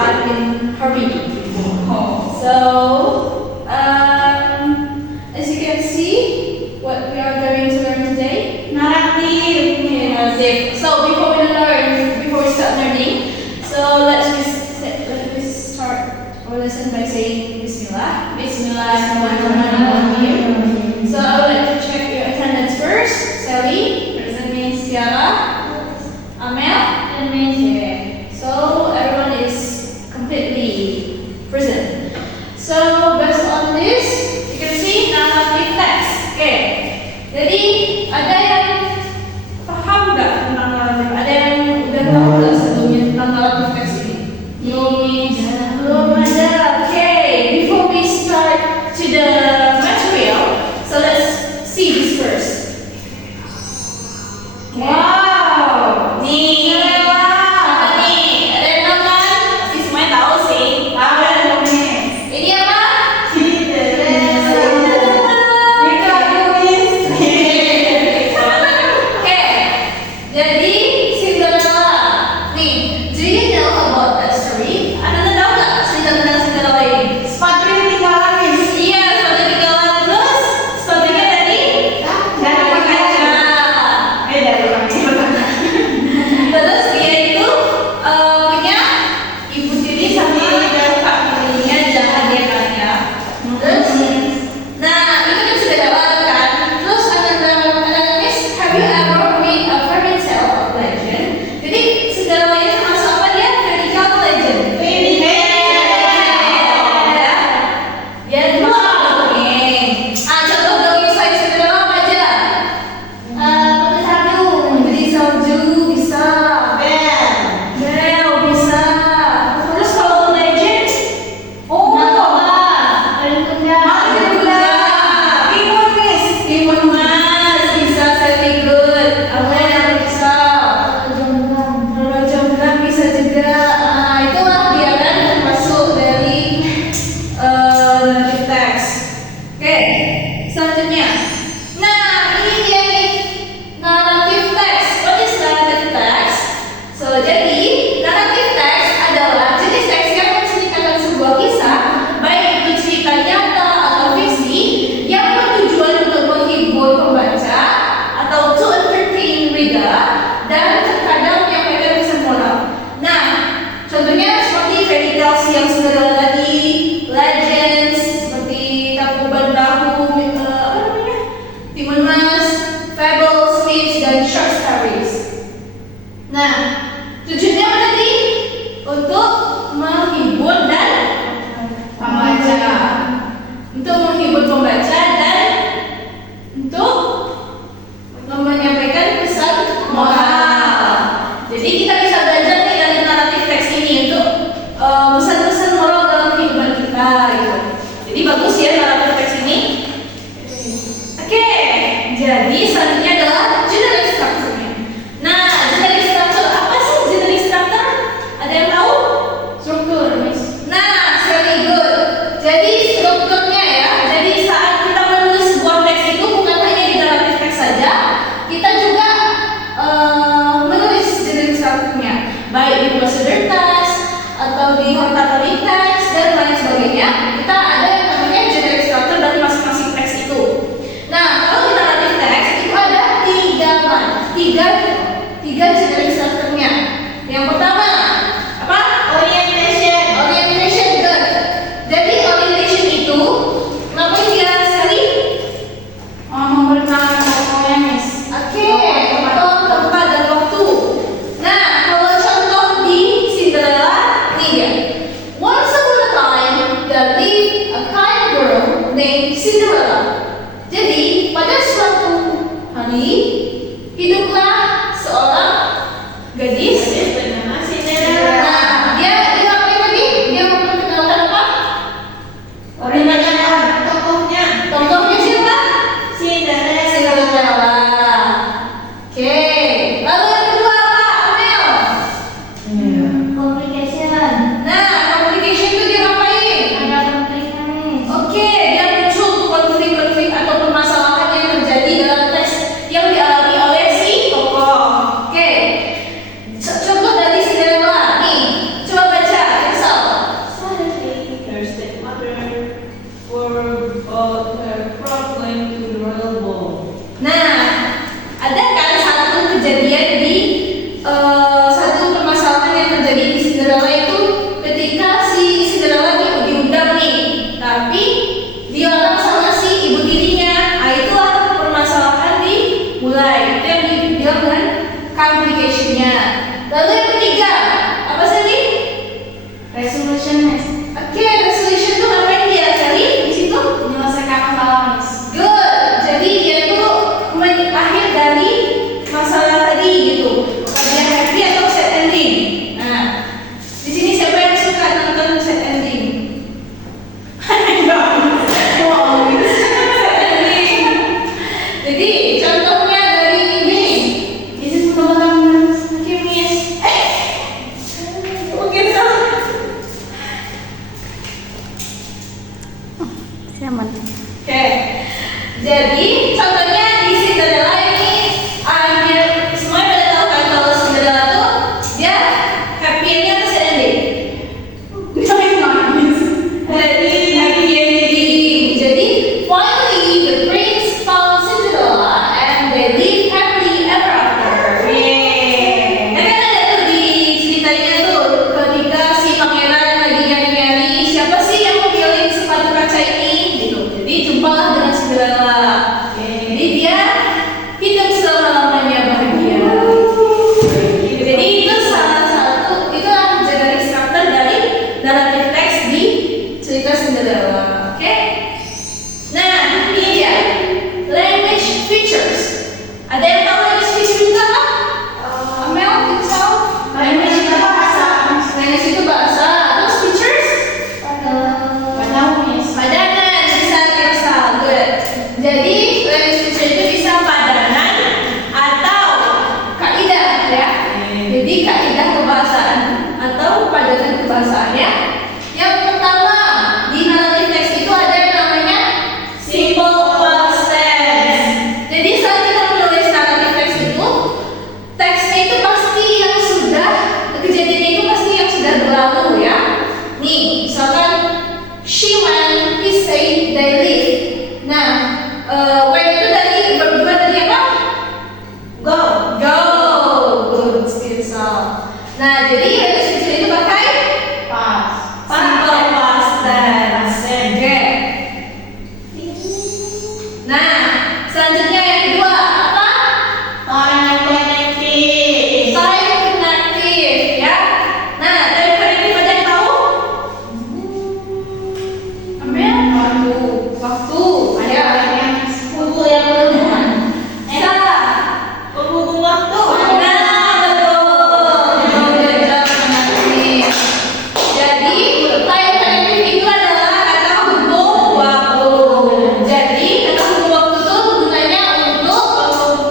are in harmony. So, as you can see, what we are going to learn today, Naratif. okay, narrative. So before we start learning, so let me start our lesson by saying Bismillah. Bismillahirrahmanirrahim. So I would like to check your attendance first. Sally, present means Tiara, Amel, and Meisha. So everyone is completely present. So based on this, you can see narrative text. Okay. Jadi ada yang paham nggak tentang naratif? Ada yang udah tahu nggak sebelumnya tentang naratif text ini? Belum ada. Okay. Before we start to the material, so let's see this first. Wow. Nih. Apa nih? Ada yang tahu kan? Pasti semuanya tahu sih. Ini apa? Oke, jadi Cinderella. Nih, do you know about that story? Anda tahu nggak cerita tentang Cinderella ini? Sepatu tinggalan Miss. Iya, sepatu ketinggalan terus sepatunya tadi Dari pengajar. Dari pengajar. terus dia itu punya ibu tiri sama kakak tirinya jahat dia kan ya. Terus, nah itu kan Cinderella kan. Terus anak Miss, have you ever read a fairy tale of legend? Jadi Cinderella ini termasuk apa dia? Fairy tale legend. Dia termasuk dongeng. Contoh dongeng selain Cinderella apa aja? Putri Salju bisa. Bel bisa. Terus kalau legend, Timun Mas bisa, Sally good. Amel bisa. Roro Jonggrang bisa juga. Itulah dia kan termasuk dari narrative text. Oke, selanjutnya. Nah, ini dia nih narrative text. What is narrative text? So, jadi narrative text adalah jenis teks yang menceritakan sebuah kisah, baik itu cerita nyata atau fiksi, yang bertujuan untuk menghibur pembaca atau to entertain reader, dan terkadang menyampaikan pesan moral. Nah, contohnya seperti fairy tales yang Cinderella tadi, legends seperti Tapu Bandahu, apa namanya? Timun Mas, fables, myths, dan short stories. Nah, tujuannya apa tadi? Untuk menghibur dan Pembaca. untuk menghibur pembaca dan untuk menyampaikan pesan moral. Jadi kita bisa belajar nih dari naratif teks ini untuk pesan-pesan moral dalam kehidupan kita gitu. Jadi bagus ya naratif teks ini. Oke, jadi selanjutnya adalah generic structure-nya. Nah, generic structure apa sih generic structure? Ada yang tahu? Struktur, Miss. Nah, very good. Jadi strukturnya ya. Jadi saat kita Jadi time connected itu adalah kata hubung waktu. Jadi kata hubung waktu itu gunanya untuk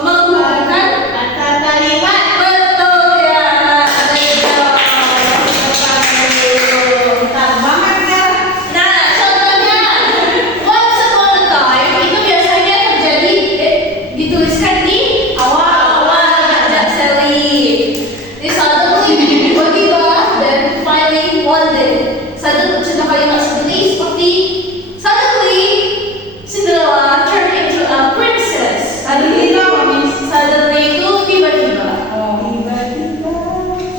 menghubungkan Kata kalimat. betul ya. Mantap banget ya. Nah, contohnya once upon a time itu biasanya terjadi dituliskan di awal-awal kerja Sally. Ini suddenly tiba-tiba dan finally one day. Suddenly contoh kalimat seperti suddenly Cinderella turned into a princess. Suddenly itu apa, Miss? Suddenly itu tiba-tiba. Oh, tiba-tiba.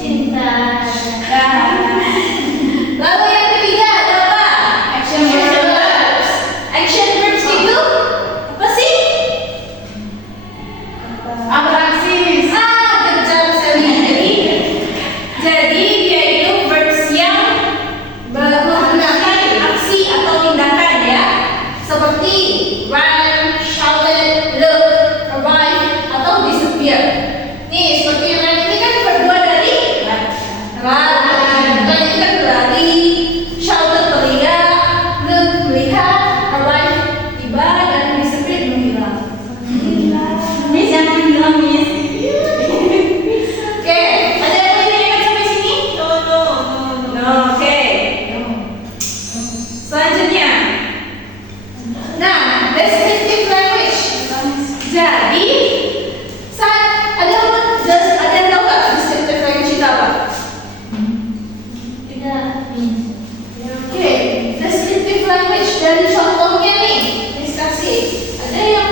Cinta. Nah, Lalu yang ketiga ada apa? action verbs. Action verbs itu apa sih? Atraksi, Miss. Good job, Sally. Jadi dia itu verbs yang menggunakan aksi atau tindakan ya, seperti run, shouted, look, arrive, atau disappear. Nih, seperti run ini kan berdua dari run itu kan berlari, shouted teriak, look melihat, arrive tiba, dan disappear menghilang. Miss jangan bilang, Miss. Oke, ada yang mau ditanyakan sampai sini? No, oke. Selanjutnya, nah, descriptive language. Jadi, saat ada yang tahu nggak descriptive language itu apa? Tidak. Oke, descriptive language dari contohnya nih, Miss kasih. Ada yang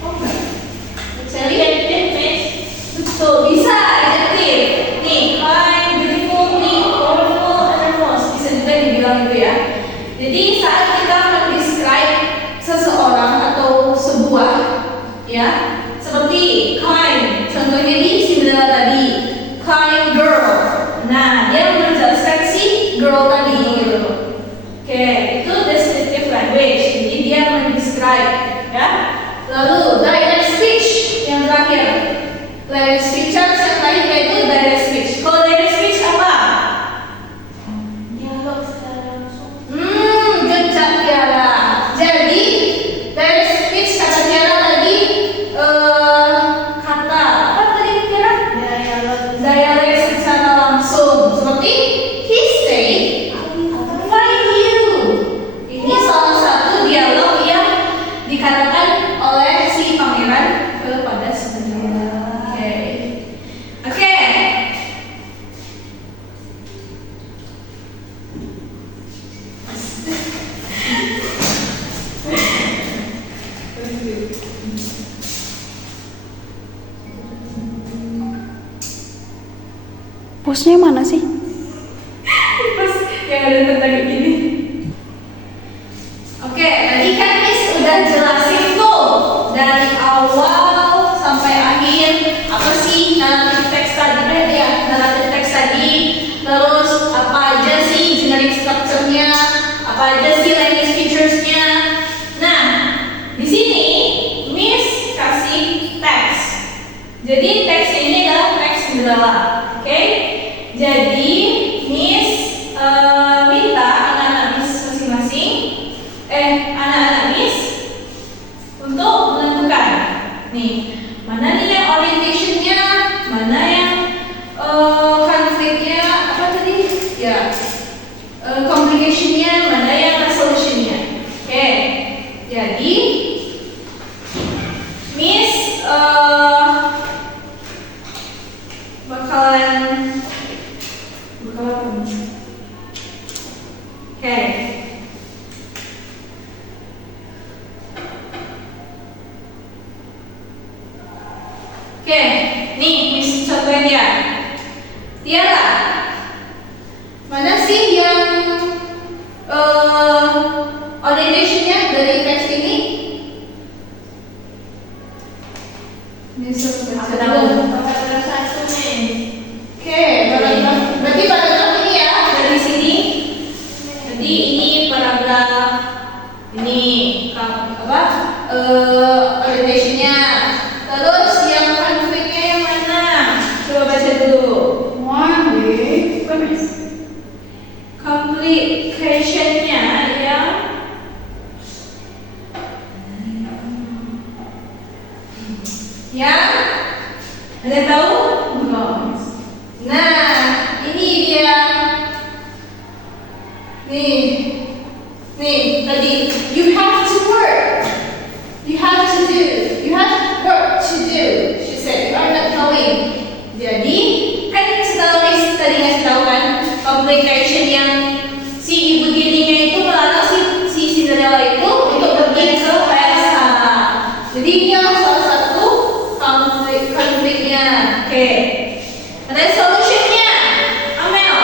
tahu nggak? Saya lihat, betul, bisa adjective. Nih, kind, beautiful, neat, powerful, enormous. Bisa juga dibilang itu ya. Jadi saat kita mendescribe seseorang atau sebuah, ya, seperti kind. Contohnya di Cinderella tadi, kind girl. Nah, dia menjelaskan si girl tadi gitu. Oke, itu descriptive language. Jadi dia mendescribe, ya. Lalu direct speech yang terakhir. Direct speech yang terakhir yaitu direct speech. Kalau direct speech apa? Dialog secara langsung. Good job Tiara. Jadi direct speech kata Tiara tadi kata apa tadi Tiara? Dialog secara langsung. Seperti he say, find you. Ini salah satu dialog yang dikatakan oleh si pangeran kepada Cinderella. Oke. Oke. Posnya mana sih? Terus yang ada tentang ini. Oke, tadi kan Miss udah jelasin tuh dari awal sampai akhir apa sih narrative text tadi, narrative text tadi. Terus apa aja sih generic structure-nya, apa aja sih language features-nya. Nah, di sini Miss kasih teks. Jadi teks ini adalah teks Cinderella, oke? Jadi Miss minta anak-anak Miss masing-masing, anak-anak Miss untuk menentukan nih mana nih yang orientation-nya, mana yang conflict-nya, apa tadi ya, complication-nya, mana yang resolution-nya. Oke, jadi Miss bakalan apa nih? Oke. Oke, nih Miss contohin ya. Tiara, mana sih yang orientation-nya dari teks ini? Miss Satu nih. Oke, berarti paragraf ini ya dari sini. Jadi ini paragraf ini apa? Orientation-nya. Terus yang konfliknya yang mana? Coba baca dulu. One day. Complete complication-nya yang ada tahu? Nah, ini dia. Nih, tadi you have to work. You have to do. You have work to do. She said, you are not going. Jadi, kan setelah tadi ngasih tahu kan, complication yang si ibu tirinya itu melarang si Cinderella itu untuk pergi ke pesta. Jadi ini salah satu konfliknya. Oke. Resolutionnya, Amel.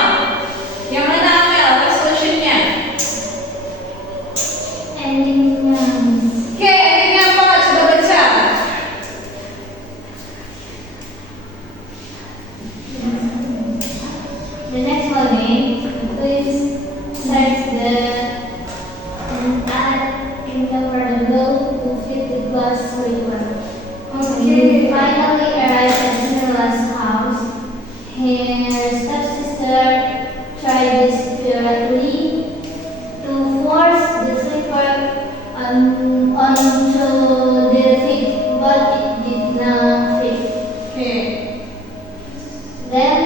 Yang mana Amel? Resolutionnya? Endingnya. Oke, endingnya apa? Coba baca. The next one is search the inevitable to fit the glass slipper. Okay. Finally arrived at Cinderella's house. Her stepsister tried desperately to force the slipper onto their feet, but it did not fit. Oke. Then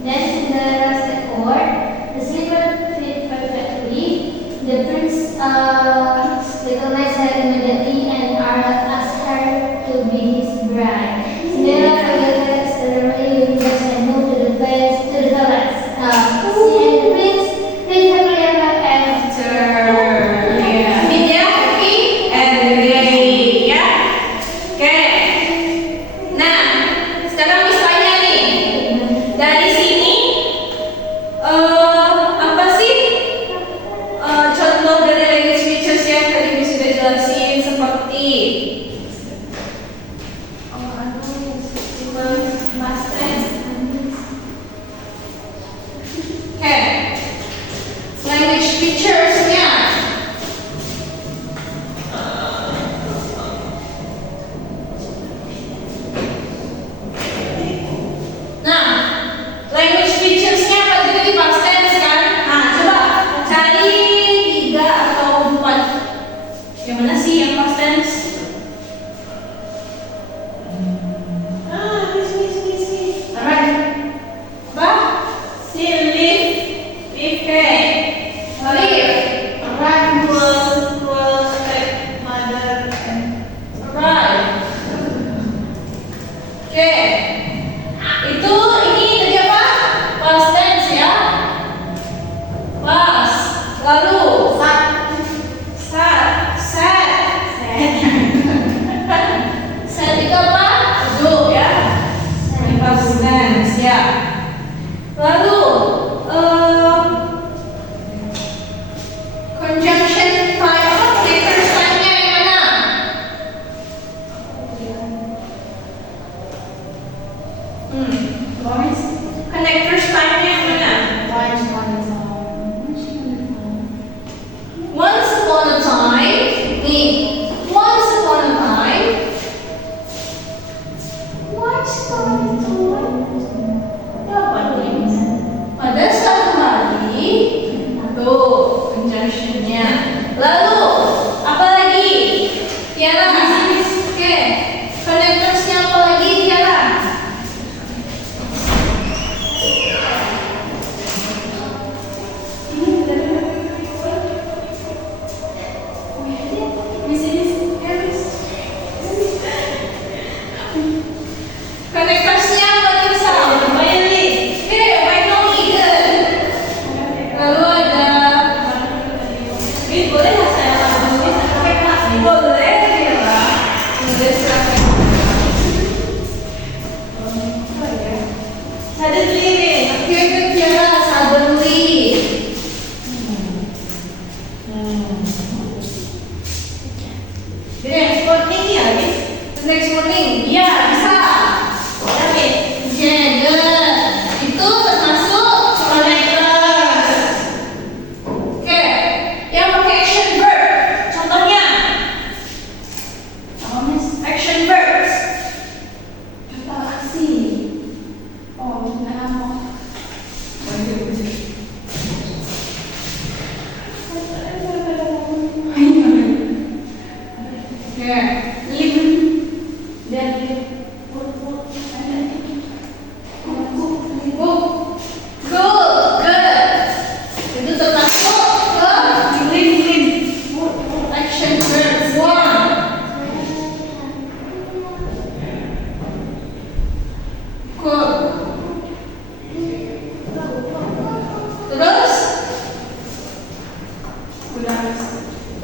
Cinderella stepped forward. The slipper fit perfectly. The prince recognized her immediately and asked her to be his bride. Cinderella forgot suddenly and moved to the toilet. She and the prince lived happily ever after. Yeah. Ini dia happy and gay, ya. Oke. Nah, sekarang misalnya nih dari sini apa sih contoh dari language features yang tadi Miss sudah jelasin seperti past tense. Oke. Language features-nya. Nah, language features-nya apa juga di past tense kan? Nah, coba cari 3 atau 4. Yang mana sih yang past tense? Alright. Apa? Si live, live. Alright. Oke. Itu ini tadi apa? Past tense ya. Past. Lalu set. Set itu apa? Do ya. Ini past tense ya. Lalu conjunction time apa? Later time-nya yang mana? Connectors time-nya yang mana?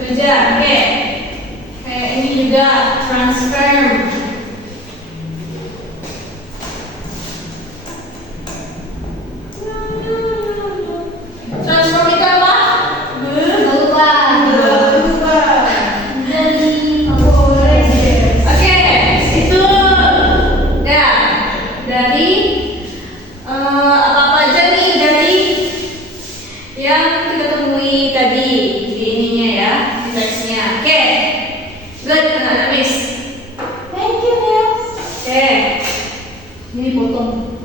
Kerja, oke. Kayak ini juga transform. Transform itu apa? Berubah. Jadi Oke, itu ya dari apa aja nih dari yang kita temui tadi di ininya ya, di teksnya. Oke, good, Miss. thank you, Miss. Oke, ini potong.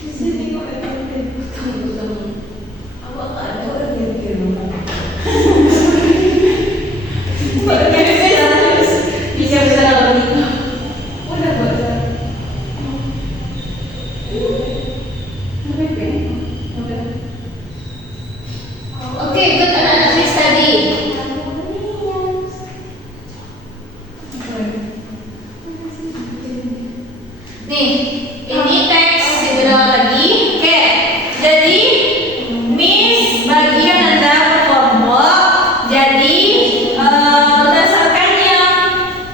Di sini kok ada potong. Apa ada orang yang bilang? Bisa lagi. Udah baca. Oke, good anak-anak Miss tadi. Nih, ini teks segera lagi. Oke, jadi Miss bagi Anda berkelompok. Jadi berdasarkan yang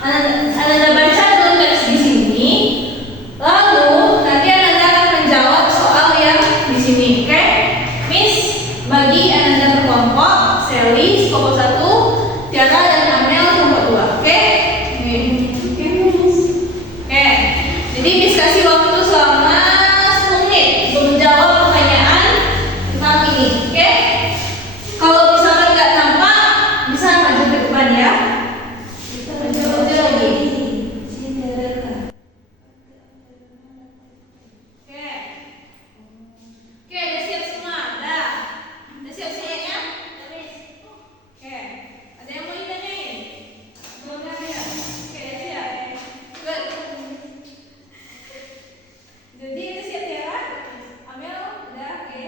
Anda baca dulu teks di sini, lalu nanti Anda akan menjawab soal yang di sini. Oke, Miss bagi Anda berkelompok. Sally kelompok 1, Tiara dan Amel kelompok 2. Oke? Oke. Jadi Miss kasih waktu selama 10 menit untuk menjawab pertanyaan tentang ini. Oke? Kalau misalkan nggak nampak, bisa maju ke depan ya. Maju lagi. Oke. Oke, udah siap semua? Udah siap semuanya? Oke. Ada yang mau ditanyain? Belum ada ya? Oke, udah siap. Good. Jadi udah siap ya? Amel udah, oke.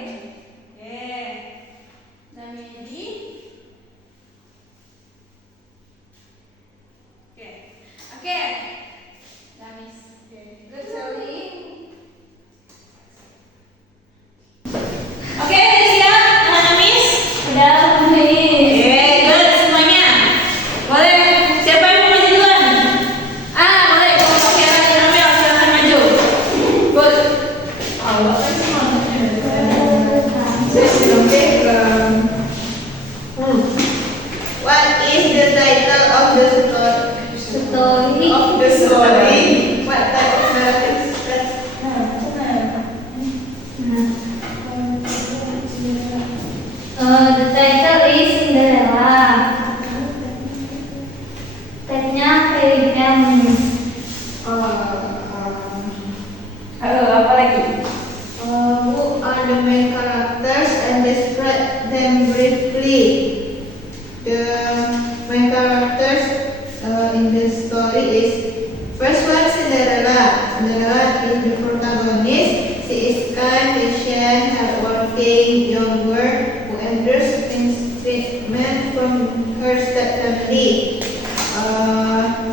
Oke. Dan Medi. Oke. Oke. Nah, Miss. Oke. Good, Sally. Oke, udah siap? Anak-anak Miss? Udah, Miss. Oke, good semuanya. Boleh. Siapa yang mau maju duluan? Boleh. Kalau Tiara dan Amel silakan maju. Good. Allah kan semua. What is the title of the Story. story? What type of narrative is that? The title is Cinderella. Teksnya Philip M. Apa lagi? Who are the main characters and describe them briefly? The main characters in the story is first one Cinderella. Cinderella is the protagonist. She is kind, patient, hardworking young girl who endures mistreatment from her stepfamily.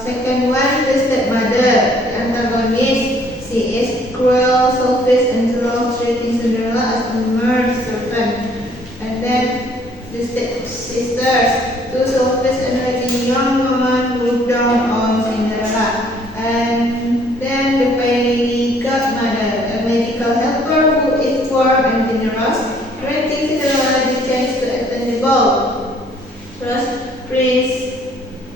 Second one, the stepmother, the antagonist. She is cruel, selfish, and slow, treating Cinderella as a mere servant. And then the stepsisters, two selfish and lazy young women who look down on Cinderella. And then the fairy godmother, a medical helper who is warm and generous, granting Cinderella the chance to attend the ball. Plus, Prince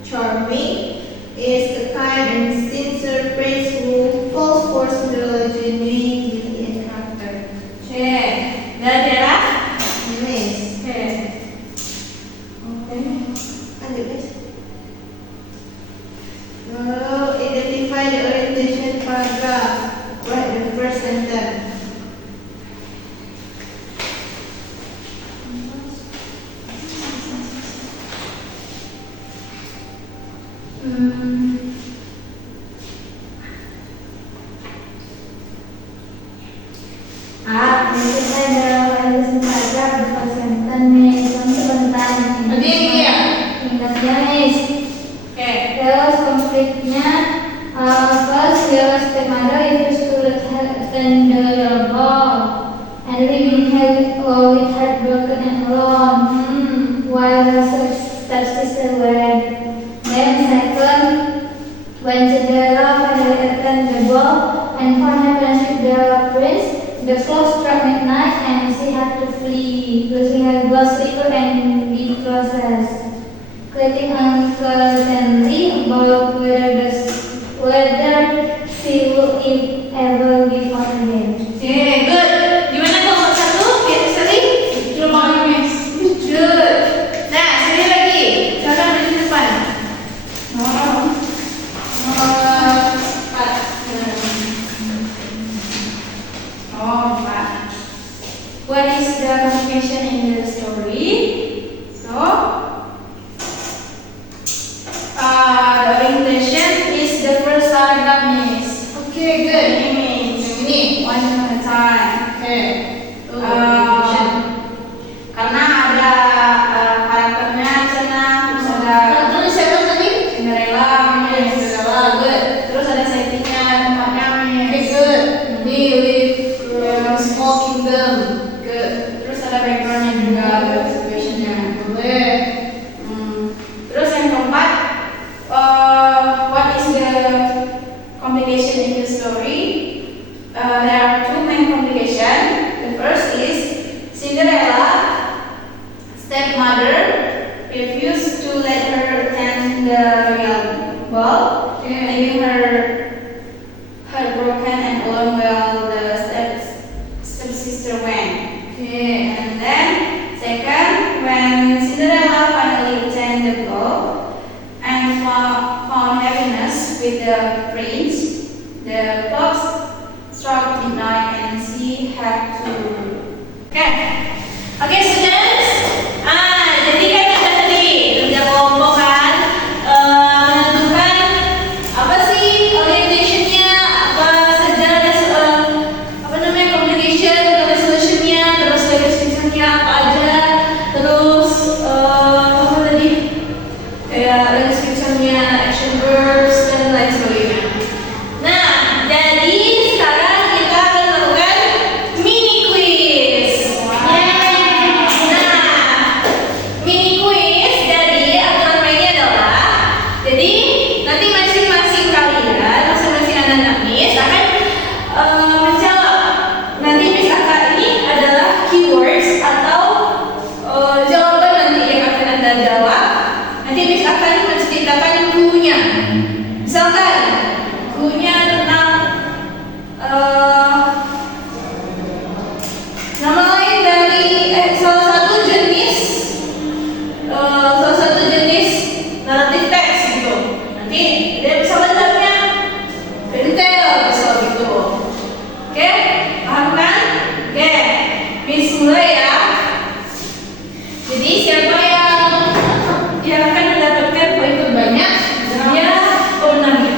Charming is a kind and sincere prince who falls for Cinderella genuine beauty and character. Oke. Dan Tiara? Nice. Oke. Lanjut guys. Lalu identify the orientation paragraph. Write the first sentence. Cinderella is a paragraph representing sebentar. Tadi yang ini ya? Ingatnya Miss. Oke. Terus konfliknya first your stepmother refused to let her attend the ball and leaving her with heart broken and alone, while her stepsister were sleeper and the process. Quoting Uncle Henry about whether she will ever be found again. Okay, good. Gimana nomor satu? Kita sering? Rumah Miss. Good. Nah, sini lagi. Siapa yang di depan? Oh. Empat. Oh, empat. What is the communication in the story? So, the orientation is the first paragraph, Miss. Okay, good. Ini, one at a time. Okay. Karena ada karakternya di sana, terus ada Karakternya siapa tadi? Cinderella, Miss. Cinderella, good. Terus ada settingnya, tempatnya, Okay, Miss. good. Ini with small kingdom. Good. Terus ada backgroundnya juga, ada situationnya. Boleh. Terus yang keempat, what is the complication in the story? There are two main complications. The first is Cinderella, stepmother, refused to let her attend the royal ball, leaving her heartbroken and alone while the stepsister went. Okay. And then, second, when Cinderella finally attended the ball and found happiness with the prince, the clocks struck midnight and she had to. Okay, students. Jadi kan ada tadi kerja kelompok kan, menentukan apa sih orientationnya, apa saja apa namanya communication, resolutionnya, terus resolutionnya apa aja, terus apa tadi kayak resolutionnya action verbs dan lain sebagainya. Nah, jadi sekarang kita akan melakukan mini quiz. Nah, mini quiz jadi aturan mainnya adalah jadi nanti masing-masing kalian, masing-masing anak-anak Miss akan menjawab. Nanti Miss akan ini adalah keywords atau jawaban nanti yang akan Anda jawab. Nanti Miss akan menceritakan clue-nya. Misalkan clue-nya tentang nama lain dari salah satu jenis narrative text gitu. Nanti dia bisa menjawabnya detail bisa gitu. Oke, paham kan? Oke, Miss mulai ya. Jadi siapa yang akan mendapatkan poin terbanyak? Dia pemenangnya.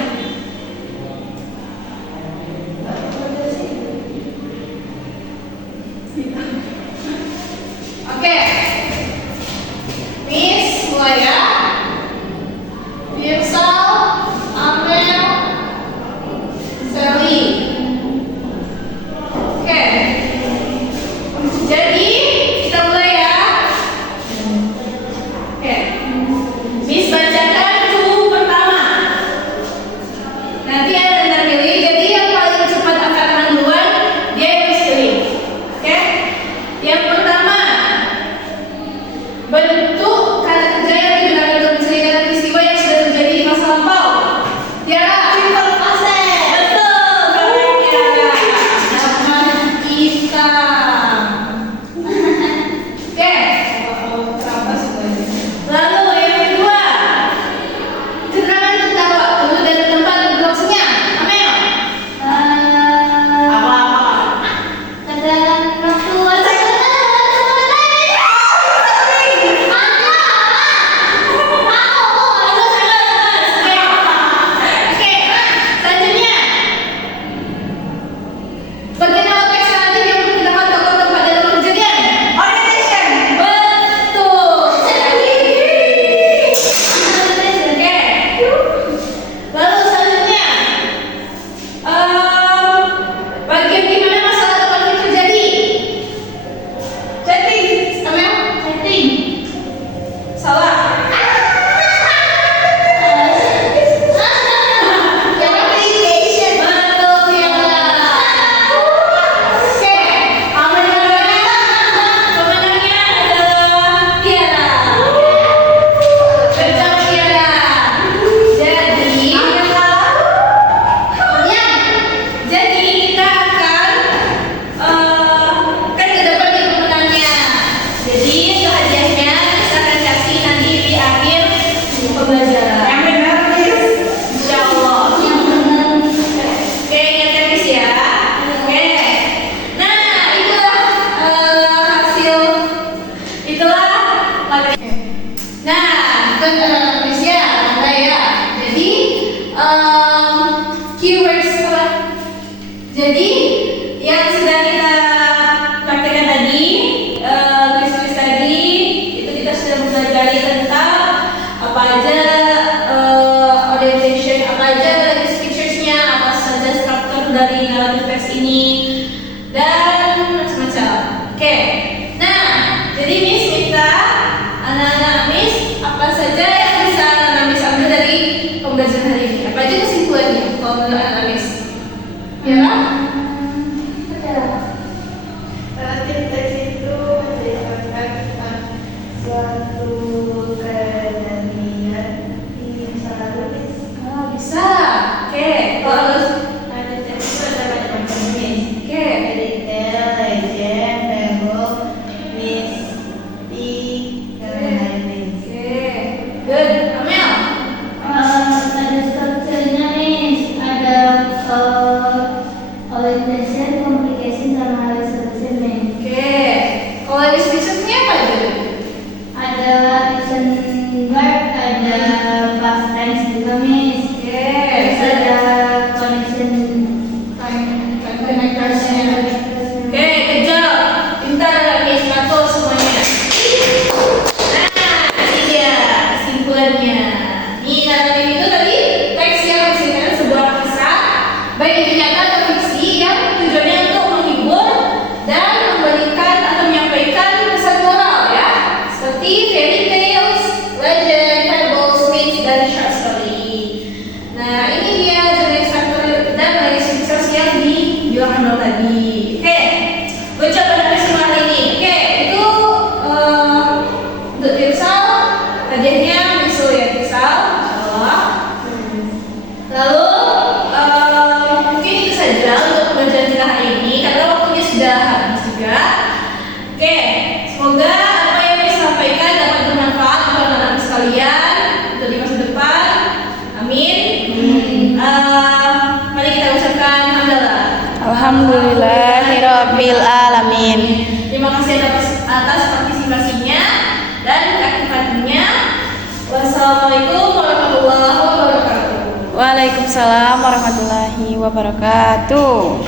Oke, Miss mulai ya. Firsal, Amel, Sally. Oke, jadi kita mulai ya. Ya? Alternatif teks itu menceritakan suatu kejadian di seharusnya. Oh, bisa. Oke. Terus. Ada teks itu ada macam-macam nih. Oke. Detail, legend, fable, mistik, dan lain-lain. Oke. Good. Amel. Ada strukturnya nih, ada orientation, complication, sama resolution nih. Oke. Kalau description-nya apa itu? Ada action verb, ada past tense juga nih. Oke. Terus ada connection Connectors-nya. Oke, kejam. Pintar lagi 100 semuanya. Nah, ini dia kesimpulannya. Nih, naratif itu tadi teks yang menceritakan sebuah kisah, baik itu nyata atau fiksi, yang tujuannya untuk menghibur dan memberikan atau menyampaikan pesan moral ya, seperti fairy tales, legend, fables, myths, dan short story. Nah, ini dia jenis aktor dan jenis fiksas yang dibilang Amel tadi. Oke, gue coba dari semua hari ini. Oke, itu untuk Tirsal, hadiahnya miso ya Tirsal, insyaallah. Lalu mungkin itu saja untuk pembelajaran kita hari ini karena waktunya sudah habis juga. Oke, semoga apa yang saya sampaikan dapat bermanfaat untuk anak-anak sekalian untuk di masa depan. Amin. Mari kita ucapkan hamdalah. Alhamdulillahirabbil alamin. Terima kasih atas partisipasinya dan keaktifannya. Wassalamualaikum warahmatullahi wabarakatuh. Waalaikumsalam warahmatullahi wabarakatuh.